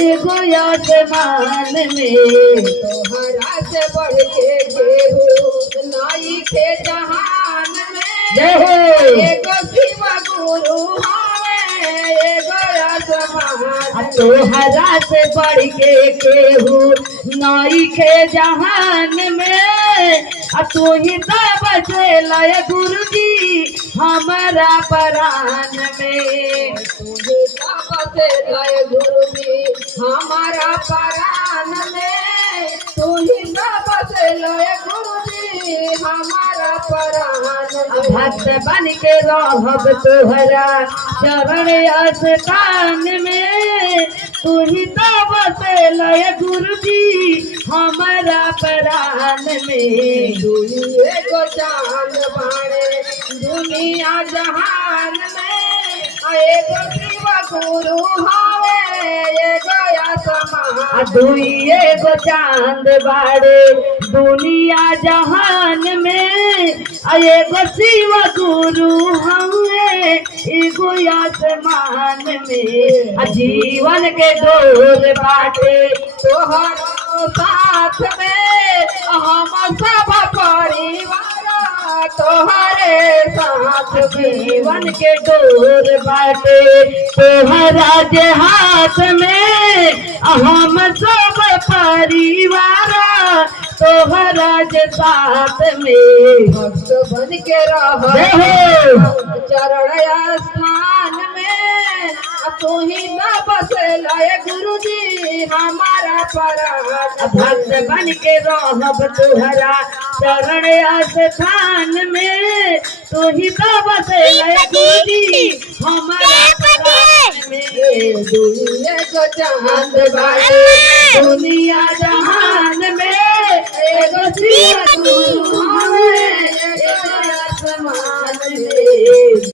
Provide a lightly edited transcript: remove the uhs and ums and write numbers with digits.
एगो आसमान में तोहरा से बढ़ के केहू नाई के जहान में जय हो। एगो शिव गुरु हवे एगो आसमान तोहरा से बढ़ के केहू नाई के जहान में तू ही तो बचेला गुरुजी हमारा प्राण में। तुझे बसे गए गुरु जी हमारा परान में तुझे बसे गए गुरु जी हमारा परान में भक्त बन के रहब तोहरा चरण स्थान में तू ही तो बसेला गुरुजी हमारा प्राण में। दुनिया को जान बाणे दुनिया जहान में एगो शिव गुरु हवे एगो आसमान दुई एगो चांद बाड़े दुनिया जहान में एगो शिव गुरु हवे एगो आसमान में। जीवन के डोर बाटे तोहर साथ में हम सब परिवार तोहरे साथ जीवन के डोर बाटे तोहरा जे हाथ में हम सब परिवार तोहरा जे साथ में। भक्त बन के रह चरण स्थान में तू ही न बसेला गुरु जी हमारा परान भक्त बन के रहब तोहरा चरण स्थान में तू ही तो बसेला गुरुजी हमारा प्राण में। दुनिया को चांद बाटे दुनिया